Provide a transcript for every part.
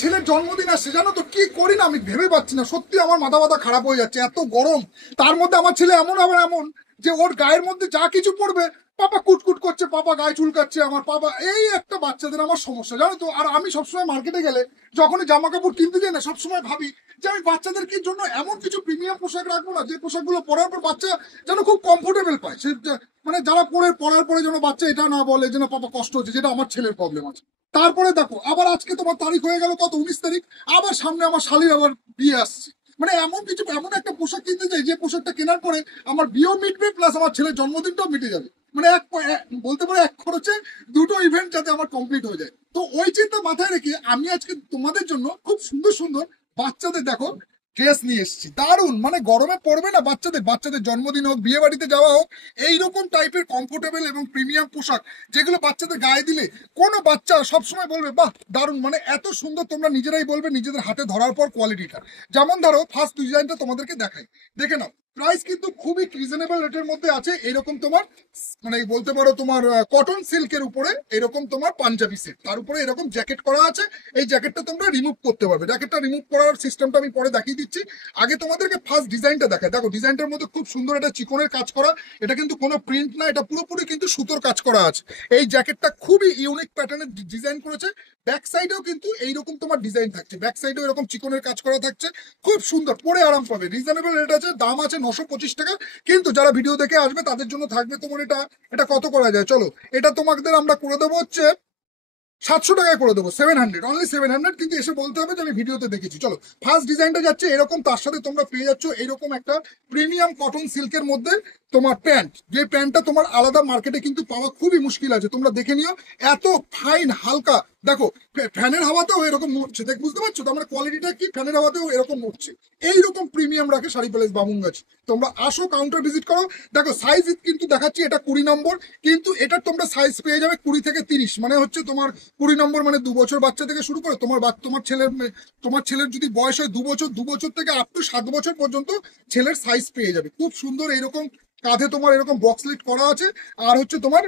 ছেলের জন্মদিন আসছে, জানো তো কি করি না আমি ভেবে পাচ্ছি না, সত্যি আমার মাথা মাথা খারাপ হয়ে যাচ্ছে, এত গরম। তার মধ্যে আমার ছেলে এমন আবার এমন যে ওর গায়ের মধ্যে যা কিছু পড়বে পাপা কুটকুট করছে, পাপা গায়ে চুলকাচ্ছে, আমার পাপা, এই একটা বাচ্চাদের আমার সমস্যা, জানো তো। আর আমি সবসময় মার্কেটে গেলে যখনই জামা কাপড় কিনতে যাই না, সবসময় ভাবি যে আমি বাচ্চাদেরকে জন্য এমন কিছু প্রিমিয়াম পোশাক রাখবো না, যে পোশাকগুলো পরার পর বাচ্চা যেন খুব কমফোর্টেবল পায়, সে মানে যারা পরার পরে যেন বাচ্চা এটা না বলে যে না পাপা কষ্ট হচ্ছে, যেটা আমার ছেলের প্রবলেম আছে। তারপরে দেখো আবার আজকে তোমার তারিখ হয়ে গেল কত, 19 তারিখ, আবার সামনে আমার শালীর আবার বিয়ে আসছে। মানে এমন কিছু, এমন একটা পোশাক কিনতে চাই যে পোশাকটা কেনার পরে আমার বিয়েও মিটবে, প্লাস আমার ছেলের জন্মদিনটাও মিটে যাবে। মানে বলতে পারো এক খরচে দুটো ইভেন্ট যাতে আমার কমপ্লিট হয়ে যায়। তো ওই চিন্তা মাথায় রেখে আমি আজকে তোমাদের জন্য খুব সুন্দর সুন্দর বাচ্চাদের দেখো ড্রেস নিয়ে এসেছি, দারুণ। মানে গরমে পড়বে না বাচ্চাদের, বাচ্চাদের জন্মদিন হোক, বিয়ে বাড়িতে যাওয়া হোক, এইরকম টাইপের কমফোর্টেবল এবং প্রিমিয়াম পোশাক যেগুলো বাচ্চাদের গায়ে দিলে কোনো বাচ্চা সবসময় বলবে বাহ দারুণ, মানে এত সুন্দর। তোমরা নিজেরাই বলবে নিজেদের হাতে ধরার পর কোয়ালিটিটা। যেমন ধরো ফার্স্ট ডিজাইনটা তোমাদেরকে দেখাই, দেখে নাও। প্রাইস কিন্তু খুবই রিজনেবল রেটের মধ্যে আছে। এরকম তোমার মানে বলতে পারো তোমার কটন সিল্কের উপরে এরকম তোমার পাঞ্জাবি সেট, তার উপরে এরকম জ্যাকেট করা আছে। এই জ্যাকেটটা তোমরা রিমুভ করতে পারবে, জ্যাকেটটা রিমুভ করার সিস্টেমটা আমি পরে দেখিয়ে দিচ্ছি। আগে তোমাদেরকে ফার্স্ট ডিজাইনটা দেখায়, দেখো ডিজাইনটার মধ্যে খুব সুন্দর একটা চিকনের কাজ করা, এটা কিন্তু কোনো প্রিন্ট না, এটা পুরোপুরি কিন্তু সুতোর কাজ করা আছে। এই জ্যাকেটটা খুবই ইউনিক প্যাটার্নের ডিজাইন করেছে। ব্যাক সাইডেও কিন্তু এইরকম তোমার ডিজাইন থাকছে, ব্যাক সাইডেও এরকম চিকনের কাজ করা থাকছে, খুব সুন্দর, পরে আরাম পাবে। রিজনেবল রেট আছে, দাম আছে 925 টাকা। কিন্তু যারা ভিডিও দেখে আসবে তাদের জন্য থাকবে তোমার এটা, এটা কত করা যায় চলো, এটা তোমাদের আমরা করে দেবো হচ্ছে 700 টাকায় করে দেবো, 700, অনলি 700। কিন্তু এসে বলতে হবে যে আমি ভিডিওতে দেখেছি। চলো ফার্স্ট ডিজাইনটা যাচ্ছে এরকম, তার সাথে তোমরা পেয়ে যাচ্ছ এরকম একটা প্রিমিয়াম কটন সিল্কের মধ্যে তোমার প্যান্ট, যে প্যান্টটা তোমার আলাদা মার্কেটে কিন্তু পাওয়া খুবই মুশকিল আছে, তোমরা দেখে নিও। এত ফাইন হালকা, দেখো ফ্যানের হাওয়াতেও এরকম নড়ছে, দেখ বুঝতে পারছো তো আমার কোয়ালিটিটা কি, ফ্যানের হাওয়াতেও এরকম নড়ছে। এইরকম প্রিমিয়াম রাখে শাড়ি প্যালেস বামুনগাছ। তোমরা আসো, কাউন্টার ভিজিট করো। দেখো সাইজ কিন্তু দেখাচ্ছি, এটা 20 নম্বর, কিন্তু এটার তোমরা সাইজ পেয়ে যাবে 20 থেকে 30, মানে হচ্ছে তোমার 20 নম্বর, মানে 2 বছর বাচ্চা থেকে শুরু করে তোমার ছেলের যদি বয়স হয় 2 বছর, 2 বছর থেকে আপ টু 7 বছর পর্যন্ত ছেলের সাইজ পেয়ে যাবে। খুব সুন্দর এইরকম কাঁধে তোমার এরকম বক্স লিট করা আছে, আর হচ্ছে তোমার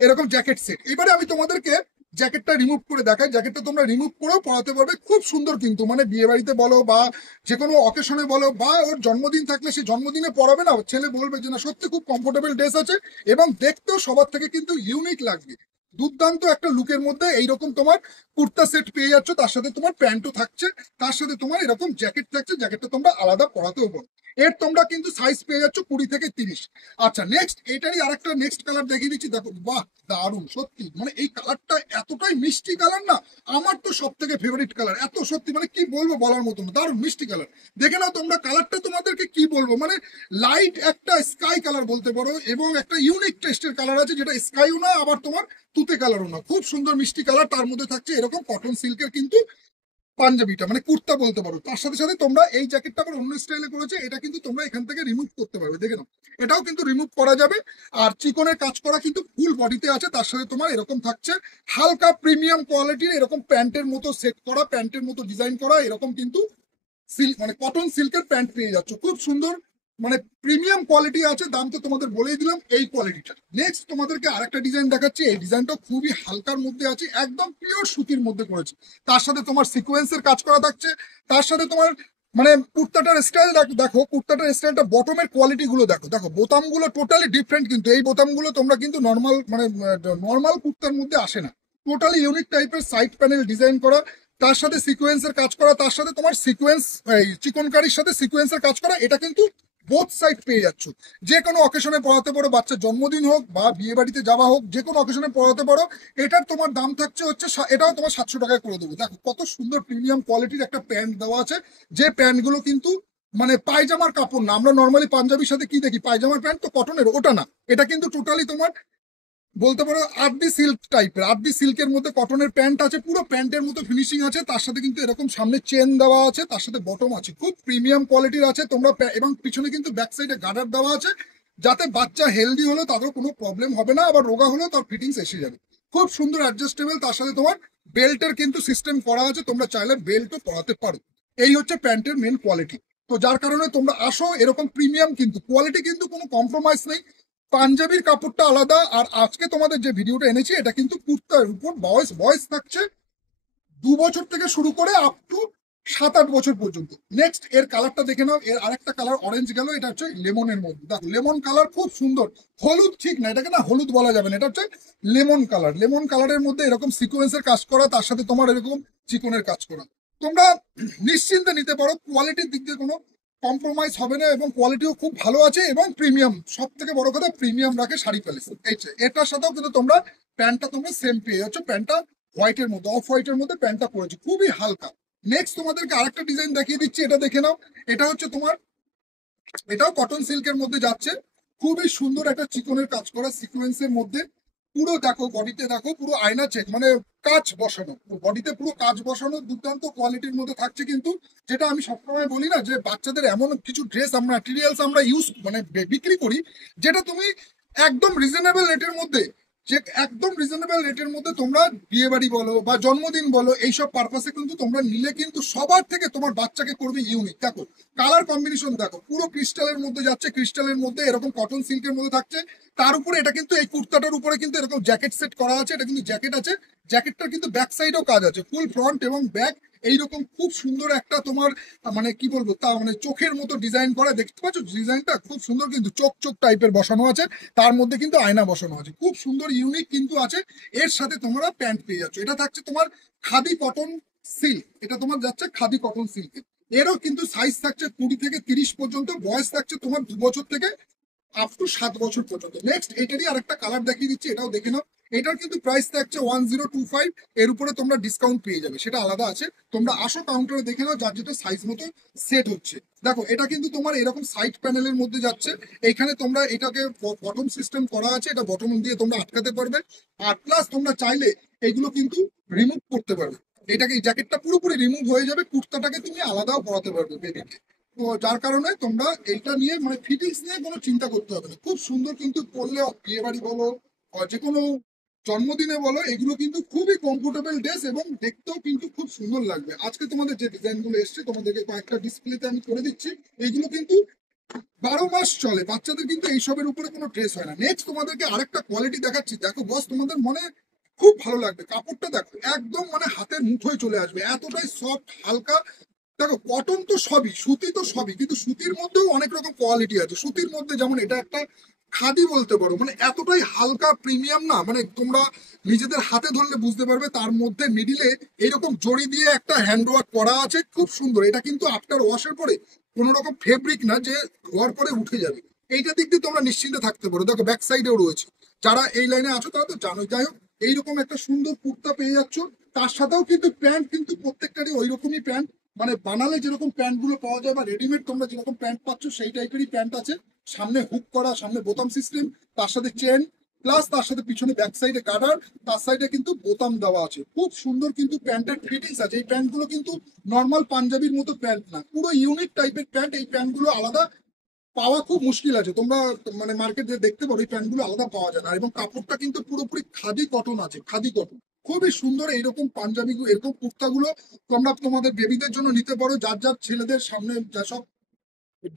এরকম জ্যাকেট সেট। এবারে আমি তোমাদেরকে জ্যাকেটটা রিমুভ করে দেখাই, জ্যাকেটটা তোমরা রিমুভ করেও পরাতে পারবে, খুব সুন্দর। কিন্তু মানে বিয়ে বাড়িতে বলো বা যে কোনো অকেশনে বলো, বা ওর জন্মদিন থাকলে সে জন্মদিনে পরাবে না, ছেলে বলবে যে না সত্যি খুব কমফোর্টেবল ড্রেস আছে, এবং দেখতেও সবার থেকে কিন্তু ইউনিক লাগবে। দুর্দান্ত একটা লুকের মধ্যে এইরকম তোমার কুর্তা সেট পেয়ে যাচ্ছ, তার সাথে তোমার প্যান্টও থাকছে, তার সাথে তোমার এরকম জ্যাকেট থাকছে, জ্যাকেটটা তোমরা আলাদা পরাতেও পারো। এর তোমরা কিন্তু সাইজ পেয়ে যাচ্ছ 20 থেকে 30। আচ্ছা নেক্সট, এটারই আরেকটা নেক্সট কালার দেখিয়ে দিচ্ছি, দেখো বাহ দারুণ সত্যি। মানে এই কালারটা এতটাই মিষ্টি কালার না, আমার তো সব থেকে ফেভারিট কালার, এত সত্যি মানে কি বলবো বলার মতো না, দারুণ মিষ্টি কালার। দেখে নাও তোমরা কালারটা, তোমাদেরকে কি বলবো, মানে লাইট একটা স্কাই কালার বলতে পারো, এবং একটা ইউনিক টেস্টের কালার আছে, যেটা স্কাইও না আবার তোমার তুতে কালারও না, খুব সুন্দর মিষ্টি কালার। তার মধ্যে থাকছে এরকম কটন সিল্কের কিন্তু পাঞ্জাবিটা, মানে কুর্তা বলতে পারো। তার সাথে সাথে তোমরা এই জ্যাকেটটা আবার অন্য স্টাইলে করেছে, এটা কিন্তু তোমরা এখান থেকে রিমুভ করতে পারবে, দেখে নাও এটাও কিন্তু রিমুভ করা যাবে। আর চিকনের কাজ করা কিন্তু ফুল বডিতে আছে, তার সাথে তোমার এরকম থাকছে হালকা প্রিমিয়াম কোয়ালিটির এরকম প্যান্টের মতো সেট করা, প্যান্টের মতো ডিজাইন করা, এরকম কিন্তু সিল্ক মানে কটন সিল্কের প্যান্ট পেয়ে যাচ্ছ, খুব সুন্দর। মানে প্রিমিয়াম কোয়ালিটি আছে, দাম তো তোমাদের বলেই দিলাম এই কোয়ালিটিটা। নেক্সট তোমাদেরকে আরেকটা ডিজাইন দেখাচ্ছি, এই ডিজাইনটা খুবই হালকার মধ্যে আছে, একদম পিওর সুতির মধ্যে করেছে, তার সাথে তোমার সিকোয়েন্সের কাজ করা থাকছে, তার সাথে তোমার মানে কুর্তাটার স্টাইল দেখো, কুর্তাটার স্টাইলটা, বটমের কোয়ালিটি গুলো দেখো, দেখো বোতামগুলো টোটালি ডিফারেন্ট। কিন্তু এই বোতামগুলো তোমরা কিন্তু নর্মাল মানে নর্মাল কুর্তার মধ্যে আসে না, টোটালি ইউনিক টাইপের সাইড প্যানেল ডিজাইন করা, তার সাথে সিকোয়েন্সের কাজ করা, তার সাথে তোমার সিকোয়েন্স চিকনকারির সাথে সিকোয়েন্সের কাজ করা, এটা কিন্তু বোথ সাইড পেয়ে যাচ্ছ। যে কোনো অকেশনে পড়াতে পারো, বাচ্চার জন্মদিন হোক বা বিয়ে বাড়িতে যাওয়া হোক, যে কোনো অকেশনে পড়াতে পারো। এটার তোমার দাম থাকছে হচ্ছে এটাও তোমার 700 টাকায় করে দেবো। দেখো কত সুন্দর প্রিমিয়াম কোয়ালিটির একটা প্যান্ট দেওয়া আছে, যে প্যান্টগুলো কিন্তু মানে পায়জামার কাপড় না। আমরা নর্মালি পাঞ্জাবির সাথে কি দেখি, পায়জামার প্যান্ট তো কটনের, ওটা না, এটা কিন্তু টোটালি তোমার বলতে পারো আরবি সিল্ক টাইপের, আরবি সিল্কের মধ্যে কটনের প্যান্ট আছে, পুরো প্যান্টের মতো ফিনিশিং আছে, তার সাথে কিন্তু এরকম সামনে চেন দেওয়া আছে, তার সাথে বটম আছে, খুব প্রিমিয়াম কোয়ালিটির আছে তোমরা। এবং পিছনে কিন্তু ব্যাক সাইডে গার্ডার দেওয়া আছে, যাতে বাচ্চা হেলদি হলেও তাদের কোনো প্রবলেম হবে না, আবার রোগা হলেও তার ফিটিংস এসে যাবে। খুব সুন্দর অ্যাডজাস্টেবল, তার সাথে তোমার বেল্টের কিন্তু সিস্টেম করা আছে, তোমরা চাইলে বেল্টও পরাতে পারো। এই হচ্ছে প্যান্টের মেন কোয়ালিটি। তো যার কারণে তোমরা আসো, এরকম প্রিমিয়াম কিন্তু কোয়ালিটি, কিন্তু কোনো কম্প্রোমাইজ নেই। পাঞ্জাবির কাপড়টা আলাদা, আর আজকে তোমাদের যে ভিডিওটা এনেছি এটা কিন্তু কুর্তার উপর ভয়েস থাকছে 2 বছর থেকে শুরু করে আপ টু 7-8 বছর পর্যন্ত। নেক্সট এর কালারটা দেখে নাও, এর আরেকটা কালার অরেঞ্জ গেল, এটা হচ্ছে লেমনের মধ্যে। দেখো লেমন কালার খুব সুন্দর, হলুদ ঠিক না, এটাকে না হলুদ বলা যাবে না, এটা হচ্ছে লেমন কালার। লেমন কালারের মধ্যে এরকম সিকোয়েন্সের কাজ করা, তার সাথে তোমার এরকম চিকনের কাজ করা। তোমরা নিশ্চিন্তে নিতে পারো, কোয়ালিটির দিক দিয়ে কোনো কম্প্রোমাইজ হবে না, এবং কোয়ালিটিও খুব ভালো আছে, এবং প্রিমিয়াম, সব থেকে বড় কথা প্রিমিয়াম রাখে শাড়ি প্যালেস। এই যে এটার সাথেও কিন্তু তোমরা প্যান্টটা তোমরা সেম পেয়ে যাচ্ছ, প্যান্টটা হোয়াইটের মধ্যে, অফ হোয়াইটের মধ্যে প্যান্টটা পড়েছে, খুবই হালকা। নেক্সট তোমাদেরকে আরেকটা ডিজাইন দেখিয়ে দিচ্ছি, এটা দেখে নাও। এটা হচ্ছে তোমার, এটাও কটন সিল্কের মধ্যে যাচ্ছে, খুবই সুন্দর একটা চিকনের কাজ করা সিকোয়েন্সের মধ্যে। পুরো দেখো বডিতে, দেখো পুরো আয়না চেক, মানে কাজ বসানো, বডিতে পুরো কাজ বসানো, দুর্দান্ত কোয়ালিটির মধ্যে থাকছে। কিন্তু যেটা আমি সবসময় বলি না, যে বাচ্চাদের এমন কিছু ড্রেস আমরা ম্যাটেরিয়ালস আমরা ইউজ মানে বিক্রি করি, যেটা তুমি একদম রিজনেবল রেটের মধ্যে, যে একদম রিজনেবল রেটের মধ্যে তোমরা বিয়ে বাড়ি বলো বা জন্মদিন বলো, এইসব পারপাসে কিন্তু তোমরা নিলে কিন্তু সবার থেকে তোমার বাচ্চাকে করবে ইউনিক। দেখো কালার কম্বিনেশন দেখো, পুরো ক্রিস্টালের মধ্যে যাচ্ছে, ক্রিস্টালের মধ্যে এরকম কটন সিল্কের মধ্যে থাকছে। তার উপরে এটা কিন্তু এই কুর্তাটার উপরে কিন্তু এরকম জ্যাকেট সেট করা আছে, এটা কিন্তু জ্যাকেট আছে, জ্যাকেটটার কিন্তু ব্যাক সাইডেও কাজ আছে, ফুল ফ্রন্ট এবং ব্যাক এইরকম খুব সুন্দর একটা তোমার মানে কি বলবো, তা মানে চোখের মতো ডিজাইন করা, দেখতে পাচ্ছ ডিজাইনটা খুব সুন্দর, কিন্তু চোখ চোখ টাইপের বসানো আছে, তার মধ্যে কিন্তু আয়না বসানো আছে, খুব সুন্দর ইউনিক কিন্তু আছে। এর সাথে তোমরা প্যান্ট পেয়ে যাচ্ছ, এটা থাকছে তোমার খাদি কটন সিল্ক, এটা তোমার যাচ্ছে খাদি কটন সিল্ক। এরও কিন্তু সাইজ থাকছে 20 থেকে 30 পর্যন্ত, বয়স থাকছে তোমার 2 বছর থেকে আপ টু 7 বছর পর্যন্ত। নেক্সট এটারই আরেকটা কালার দেখিয়ে দিচ্ছি, এটাও দেখে নাও। এটার কিন্তু প্রাইস থাকছে 1025, এর উপরে তোমরা ডিসকাউন্ট পেয়ে যাবে, সেটা আলাদা আছে। তোমরা আসো কাউন্টারে দেখে নাও, যার যেটা সাইজ মতো সেট হচ্ছে। দেখো এটা কিন্তু তোমার এরকম সাইড প্যানেলের মধ্যে যাচ্ছে, এখানে তোমরা এটাকে বটম সিস্টেম করা আছে, এটা বটম দিয়ে তোমরা আটকাতে পারবে, আর প্লাস তোমরা চাইলে এগুলো কিন্তু রিমুভ করতে পারবে। এটাকে জ্যাকেটটা পুরোপুরি রিমুভ হয়ে যাবে, কুর্তাটাকে তুমি আলাদাও পরাতে পারবে বেবিকে। তো যার কারণে তোমরা এইটা নিয়ে মানে ফিটিংস নিয়ে কোনো চিন্তা করতে হবে না, খুব সুন্দর কিন্তু পরলে বিয়ে বাড়ি বলো যে কোনো জন্মদিনে বলো, এগুলো কিন্তু খুবই কমফোর্টেবল ড্রেস, এবং দেখতেও কিন্তু খুব সুন্দর লাগবে। আজকে তোমাদের যে ডিজাইন গুলো এসছে তোমাদেরকে কয়েকটা ডিসপ্লেতে আমি করে দিচ্ছি, এইগুলো কিন্তু 12 মাস চলে, বাচ্চাদের কিন্তু এইসবের উপরে কোনো ড্রেস হয় না। নেক্সট তোমাদেরকে আরেকটা কোয়ালিটি দেখাচ্ছি, দেখো বস তোমাদের মনে খুব ভালো লাগবে, কাপড়টা দেখো একদম মানে হাতের মুঠোয় চলে আসবে, এতটাই সফট হালকা। দেখো কটন তো সবই, সুতি তো সবই, কিন্তু সুতির মধ্যেও অনেক রকম কোয়ালিটি আছে। সুতির মধ্যে যেমন এটা একটা খাদি বলতে পারো, মানে এতটাই হালকা প্রিমিয়াম না, মানে তোমরা নিজেদের হাতে ধরলে বুঝতে পারবে। তার মধ্যে মিডিলে এইরকম জড়ি দিয়ে একটা হ্যান্ড ওয়ার্ক করা আছে, খুব সুন্দর। এটা কিন্তু আফটার ওয়াশের পরে কোনো রকম ফেব্রিক না যে ধোয়ার পরে উঠে যাবে, এইটা দিক দিয়ে তোমরা নিশ্চিন্তে থাকতে পারো। দেখো ব্যাক সাইডেও রয়েছে, যারা এই লাইনে আছো তারা তো জানোই। যাই হোক এইরকম একটা সুন্দর কুর্তা পেয়ে যাচ্ছ, তার সাথেও কিন্তু প্যান্ট কিন্তু প্রত্যেকটারই ওই রকমই প্যান্ট, মানে বানালে যেরকম প্যান্ট গুলো পাওয়া যায় বা রেডিমেড তোমরা যেরকম প্যান্ট পাচ্ছ সেই টাইপেরই প্যান্ট আছে। সামনে হুক করা, সামনে বোতাম সিস্টেম, তার সাথে চেন, প্লাস তার সাথে পিছনে ব্যাক সাইডে গার্ডার, তার সাইডে কিন্তু বোতাম দেওয়া আছে, খুব সুন্দর কিন্তু প্যান্টের ফিটিংস আছে। এই প্যান্ট গুলো কিন্তু নর্মাল পাঞ্জাবির মতো প্যান্ট না, পুরো ইউনিক টাইপের প্যান্ট। এই প্যান্ট গুলো আলাদা পাওয়া খুব মুশকিল আছে, তোমরা মানে মার্কেটে দেখতে পারো এই প্যান্টগুলো আলাদা পাওয়া যায় না। এবং কাপড়টা কিন্তু পুরোপুরি খাদি কটন আছে, খাদি কটন, খুবই সুন্দর। এইরকম পাঞ্জাবি এরকম কুর্তাগুলো তোমরা তোমাদের বেবিদের জন্য নিতে পারো, যার যার ছেলেদের সামনে যেসব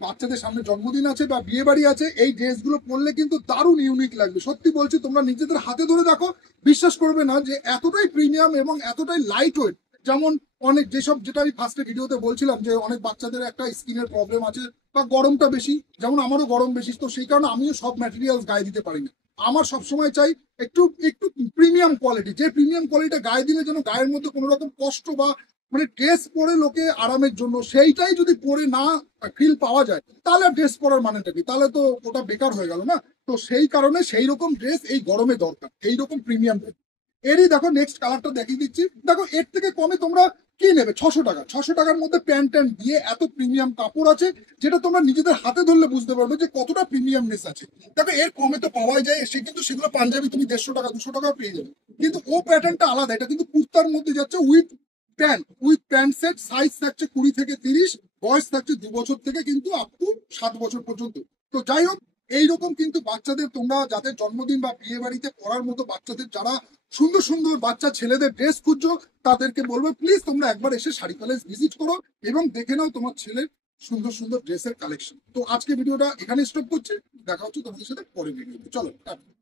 বাচ্চাদের সামনে জন্মদিন আছে বা বিয়ে বাড়ি আছে, এই ড্রেসগুলো পরলে কিন্তু দারুণ ইউনিক লাগবে। সত্যি বলছি, তোমরা নিজেদের হাতে ধরে দেখো, বিশ্বাস করবে না যে এতটাই প্রিমিয়াম এবং এতটাই লাইট ওয়েট। যেমন অনেক যেসব, যেটা আমি ফার্স্টে ভিডিওতে বলছিলাম যে অনেক বাচ্চাদের একটা স্কিনের প্রবলেম আছে বা গরমটা বেশি, যেমন আমারও গরম বেশি, তো সেই কারণে আমিও সব ম্যাটেরিয়ালস গায়ে দিতে পারি না। আমার সবসময় চাই একটু একটু প্রিমিয়াম কোয়ালিটি, যে প্রিমিয়াম কোয়ালিটিটা গায়ে দিলে যেন গায়ের মধ্যে কোনো রকম কষ্ট বা মানে ড্রেস পরে লোকে আরামের জন্য, সেইটাই যদি পরে না ফিল পাওয়া যায়, তাহলে ড্রেস পরার মানেটা কি, তাহলে তো ওটা বেকার হয়ে গেল না। তো সেই কারণে সেই রকম ড্রেস এই গরমে দরকার, এইরকম প্রিমিয়াম ড্রেস। এরই দেখো নেক্সট কালারটা দেখিয়ে দিচ্ছি। দেখো এর থেকে কমে তোমরা কি নেবে, 600 টাকা। 600 টাকার মধ্যে প্যান্ট ট্যান্ট দিয়ে এত প্রিমিয়াম কাপড় আছে, যেটা তোমরা নিজেদের হাতে ধরলে বুঝতে পারবে যে কতটা প্রিমিয়ামনেস আছে। দেখো এর কমে তো পাওয়াই যায়, সে কিন্তু সেগুলো পাঞ্জাবি তুমি 150 টাকা 200 টাকা পেয়ে যাবে, কিন্তু ও প্যাটার্নটা আলাদা। এটা কিন্তু কুর্তার মধ্যে যাচ্ছে উইথ প্যান্ট সেট, সাইজ থাকছে 20 থেকে 30, বয়স থাকছে 2 বছর থেকে কিন্তু আপ টু 7 বছর পর্যন্ত। তো যাই হোক এইরকম কিন্তু বাচ্চাদের, তোমরা যাদের জন্মদিন বা বিয়ে বাড়িতে পড়ার মতো বাচ্চাদের, যারা সুন্দর সুন্দর বাচ্চা ছেলেদের ড্রেস খুঁজছো, তাদেরকে বলবো প্লিজ তোমরা একবার এসে শাড়ি প্যালেস ভিজিট করো এবং দেখে নাও তোমার ছেলের সুন্দর সুন্দর ড্রেসের কালেকশন। তো আজকে ভিডিওটা এখানে স্টপ করছি, দেখা হচ্ছে তোমাদের সাথে পরের ভিডিওতে। চলো টাটা।